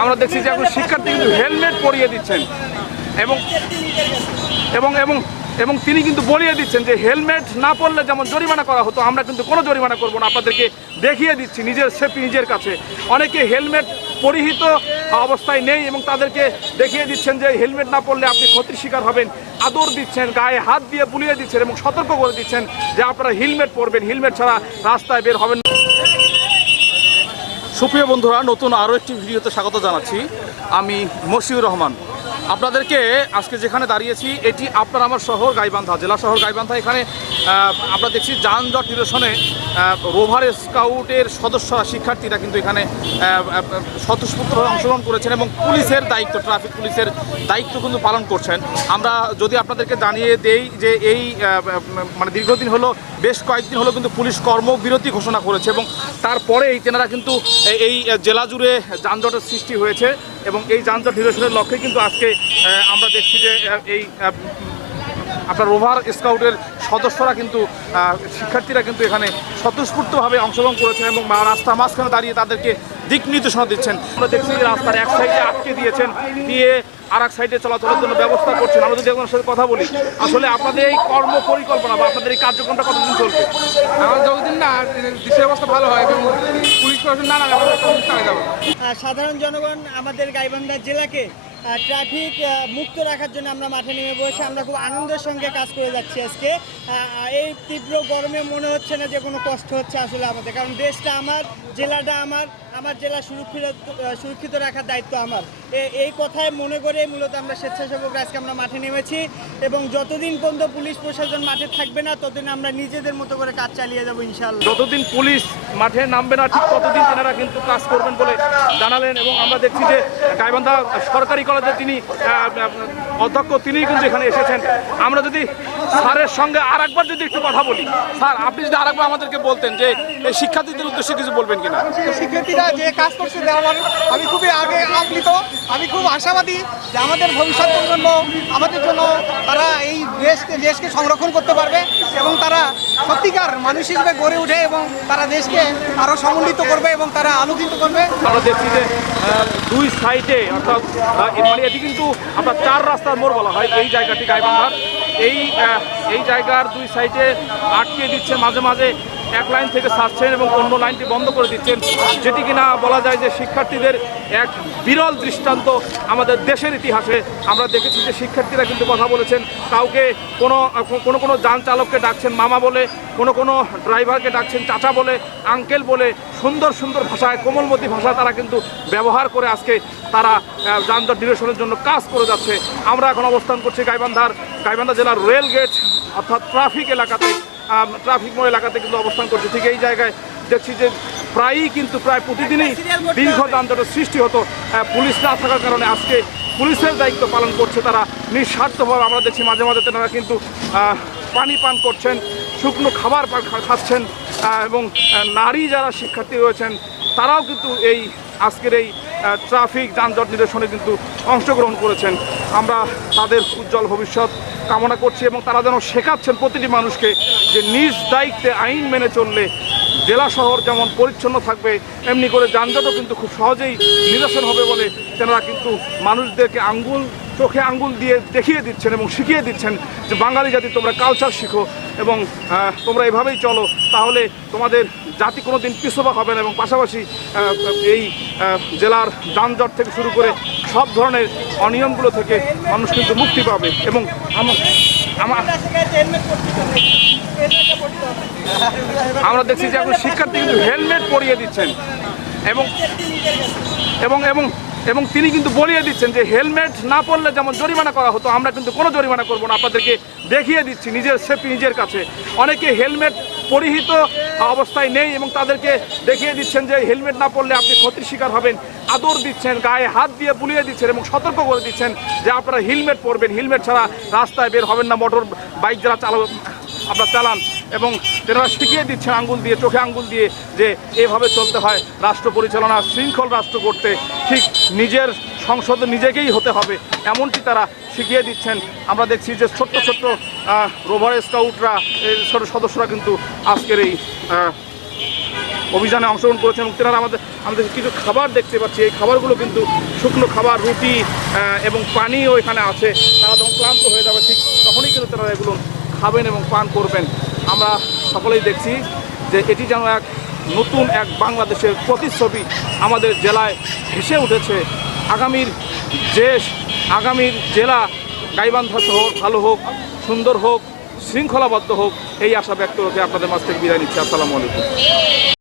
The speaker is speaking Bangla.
আমরা দেখছি যে এখন শিক্ষার্থী কিন্তু হেলমেট পরিয়ে দিচ্ছেন। এবং এবং এবং এবং তিনি কিন্তু বলিয়ে দিচ্ছেন যে হেলমেট না পরলে যেমন জরিমানা করা হতো, আমরা কিন্তু কোনো জরিমানা করব না। আপনাদেরকে দেখিয়ে দিচ্ছি নিজের সেফটি নিজের কাছে। অনেকে হেলমেট পরিহিত অবস্থায় নেই এবং তাদেরকে দেখিয়ে দিচ্ছেন যে হেলমেট না পরলে আপনি ক্ষতির শিকার হবেন। আদর দিচ্ছেন, গায়ে হাত দিয়ে বুলিয়ে দিচ্ছেন এবং সতর্ক করে দিচ্ছেন যে আপনারা হেলমেট পরবেন। হেলমেট ছাড়া রাস্তায় বের হবেন না। সুপ্রিয় বন্ধুরা, নতুন আরও একটি ভিডিওতে স্বাগত জানাচ্ছি। আমি মশিউর রহমান। আপনাদেরকে আজকে যেখানে দাঁড়িয়েছি, এটি আপনার আমার শহর গাইবান্ধা, জেলা শহর গাইবান্ধা। এখানে আমরা দেখছি যানজট নিরসনে রোভার স্কাউটের সদস্যরা, শিক্ষার্থীরা কিন্তু এখানে স্বতঃস্ফূর্তভাবে অংশগ্রহণ করেছেন এবং পুলিশের দায়িত্ব ট্রাফিক পুলিশের দায়িত্ব কিন্তু পালন করছেন। আমরা যদি আপনাদেরকে জানিয়ে দেই যে এই মানে দীর্ঘদিন হলো, বেশ কয়েকদিন হলো কিন্তু পুলিশ কর্মবিরতি ঘোষণা করেছে এবং তারপরেই তেনারা কিন্তু এই- জেলা জুড়ে যানজটের সৃষ্টি হয়েছে এবং এই যানজট নিরসনের লক্ষ্যে কিন্তু আজকে আমরা দেখছি যে এই আপনার রোভার স্কাউটের সদস্যরা কিন্তু শিক্ষার্থীরা কিন্তু এখানে স্বতঃস্ফূর্তভাবে অংশগ্রহণ করেছেন এবং রাস্তার মাঝখানে দাঁড়িয়ে তাদেরকে দিক নির্দেশনা দিচ্ছেন। আমরা দেখছি যে রাস্তার এক সাইডে আটকে দিয়েছেন দিয়ে আর এক সাইডে চলাচলের জন্য ব্যবস্থা করছেন। আমরা যদি একজনের সাথে কথা বলি আসলে আপনাদের এই কর্ম পরিকল্পনা বা আপনাদের এই কার্যক্রমটা কতদিন চলবে? আমার যতদিন না দেশের অবস্থা ভালো হয় এবং পুলিশ প্রশাসন না আহ, সাধারণ জনগণ আমাদের গাইবান্ধা জেলাকে ট্রাফিক মুক্ত রাখার জন্য আমরা মাঠে নেমে বসে আমরা খুব আনন্দের সঙ্গে কাজ করে যাচ্ছি আজকে। এই তীব্র গরমে মনে হচ্ছে না যে কোনো কষ্ট হচ্ছে আসলে আমাদের, কারণ দেশটা আমার, জেলাটা আমার আমার জেলা সুরক্ষিত সুরক্ষিত রাখার দায়িত্ব আমার। এই কথায় মনে করে মূলত আমরা স্বেচ্ছাসেবকরা আজকে আমরা মাঠে নেমেছি এবং যতদিন পর্যন্ত পুলিশ প্রশাসন মাঠে থাকবে না, ততদিন আমরা নিজেদের মতো করে কাজ চালিয়ে যাব ইনশাল্লাহ যতদিন পুলিশ মাঠে নামবে না, ঠিক ততদিন তেনারা কিন্তু কাজ করবেন বলে জানালেন এবং আমরা দেখছি যে গাইবান্ধা সরকারি কলেজে তিনি অধ্যক্ষ তিনি কিন্তু এখানে এসেছেন। আমরা যদি স্যারের সঙ্গে আর একবার যদি একটু কথা বলি স্যার আপনি যদি আর একবার আমাদেরকে বলতেন যে এই শিক্ষার্থীদের উদ্দেশ্যে কিছু বলবেন কিনা? শিক্ষার্থীরা যে কাজ করছে আমার আমি খুবই আগে আপ্লিত আমি খুব আশাবাদী যে আমাদের ভবিষ্যৎ প্রজন্ম আমাদের জন্য তারা এই দেশকে দেশকে সংরক্ষণ করতে পারবে এবং তারা সত্যিকার মানুষ হিসেবে গড়ে উঠে এবং তারা দেশকে আরও সমন্বিত করবে এবং তারা আলোকিত করবে। আমরা দেখছি যে দুই সাইডে, অর্থাৎ মানে এটি কিন্তু আপনার চার রাস্তার মোড় বলা হয় এই জায়গাটি গাইবান্ধার। এই এই জায়গার দুই সাইডে আটকে দিচ্ছে মাঝে মাঝে এক লাইন থেকে ছাড়ছেন এবং অন্য লাইনটি বন্ধ করে দিচ্ছেন, যেটি কিনা বলা যায় যে শিক্ষার্থীদের এক বিরল দৃষ্টান্ত আমাদের দেশের ইতিহাসে। আমরা দেখেছি যে শিক্ষার্থীরা কিন্তু কথা বলেছেন, কাউকে কোনো কোনো কোনো যান চালককে ডাকছেন মামা বলে, কোনো কোনো ড্রাইভারকে ডাকছেন চাচা বলে, আঙ্কেল বলে, সুন্দর সুন্দর ভাষায়, কোমলমতি ভাষা তারা কিন্তু ব্যবহার করে আজকে তারা যানজট নিরসনের জন্য কাজ করে যাচ্ছে। আমরা এখন অবস্থান করছি গাইবান্ধার, গাইবান্ধা জেলার রেল গেট অর্থাৎ ট্রাফিক এলাকাতে। আম, ট্রাফিক মোড় এলাকাতে কিন্তু অবস্থান করছে। ঠিক এই জায়গায় দেখছি যে প্রায়ই কিন্তু প্রায় প্রতিদিনই দীর্ঘ যানজটের সৃষ্টি হতো। পুলিশ না থাকার কারণে আজকে পুলিশের দায়িত্ব পালন করছে তারা। নিঃস্বার্থভাবে আমরা দেখছি মাঝে মাঝে তারা কিন্তু পানি পান করছেন শুকনো খাবার খাচ্ছেন এবং নারী যারা শিক্ষার্থী রয়েছেন তারাও কিন্তু এই আজকের এই ট্রাফিক যানজট নিরসনে কিন্তু অংশগ্রহণ করেছেন। আমরা তাদের উজ্জ্বল ভবিষ্যৎ কামনা করছি এবং তারা যেন শেখাচ্ছেন প্রতিটি মানুষকে যে নিজ দায়িত্বে আইন মেনে চললে জেলা শহর যেমন পরিচ্ছন্ন থাকবে, এমনি করে যানজটও কিন্তু খুব সহজেই নিরসন হবে বলে তেনারা কিন্তু মানুষদেরকে আঙ্গুল, চোখে আঙ্গুল দিয়ে দেখিয়ে দিচ্ছেন এবং শিখিয়ে দিচ্ছেন যে বাঙালি জাতি তোমরা কালচার শিখো এবং তোমরা এভাবেই চলো, তাহলে তোমাদের জাতি কোনো দিন পিছবা হবে না এবং পাশাপাশি এই জেলার যানজট থেকে শুরু করে সব ধরনের অনিয়মগুলো থেকে মানুষ কিন্তু মুক্তি পাবে এবং আমার আমার আমরা দেখছি যে এখন শিক্ষার্থী কিন্তু হেলমেট পরিয়ে দিচ্ছেন। এবং এবং এবং এবং তিনি কিন্তু বলিয়ে দিচ্ছেন যে হেলমেট না পরলে যেমন জরিমানা করা হতো, আমরা কিন্তু কোনো জরিমানা করব না। আপনাদেরকে দেখিয়ে দিচ্ছি নিজের সেফটি নিজের কাছে। অনেকে হেলমেট পরিহিত অবস্থায় নেই এবং তাদেরকে দেখিয়ে দিচ্ছেন যে হেলমেট না পরলে আপনি ক্ষতির শিকার হবেন। আদর দিচ্ছেন, গায়ে হাত দিয়ে বুলিয়ে দিচ্ছেন এবং সতর্ক করে দিচ্ছেন যে আপনারা হেলমেট পরবেন। হেলমেট ছাড়া রাস্তায় বের হবেন না, মোটর বাইক যারা চালাবে আপনারা চালান। এবং তেনারা শিখিয়ে দিচ্ছেন আঙ্গুল দিয়ে, চোখে আঙ্গুল দিয়ে যে এভাবে চলতে হয়। রাষ্ট্র পরিচালনা, শৃঙ্খল রাষ্ট্র করতে ঠিক নিজের সংসদ নিজেকেই হতে হবে, এমনটি তারা শিখিয়ে দিচ্ছেন। আমরা দেখছি যে ছোট্ট ছোট্ট রোভার স্কাউটরা সদস্যরা কিন্তু আজকের এই অভিযানে অংশগ্রহণ করেছেন এবং তেনারা আমাদের আমাদের কিছু খাবার দেখতে পাচ্ছি। এই খাবারগুলো কিন্তু শুকনো খাবার, রুটি এবং পানিও এখানে আছে। তারা যখন ক্লান্ত হয়ে যাবে ঠিক তখনই কিন্তু তারা এগুলো খাবেন এবং পান করবেন। আমরা সকলেই দেখছি যে এটি যেন এক নতুন এক বাংলাদেশের প্রতিচ্ছবি আমাদের জেলায় ভেসে উঠেছে। আগামীর দেশ, আগামীর জেলা গাইবান্ধা শহর ভালো হোক, সুন্দর হোক, শৃঙ্খলাবদ্ধ হোক, এই আশা ব্যক্ত রেখে আপনাদের মাছ থেকে বিদায় নিচ্ছি। আসসালামু আলাইকুম।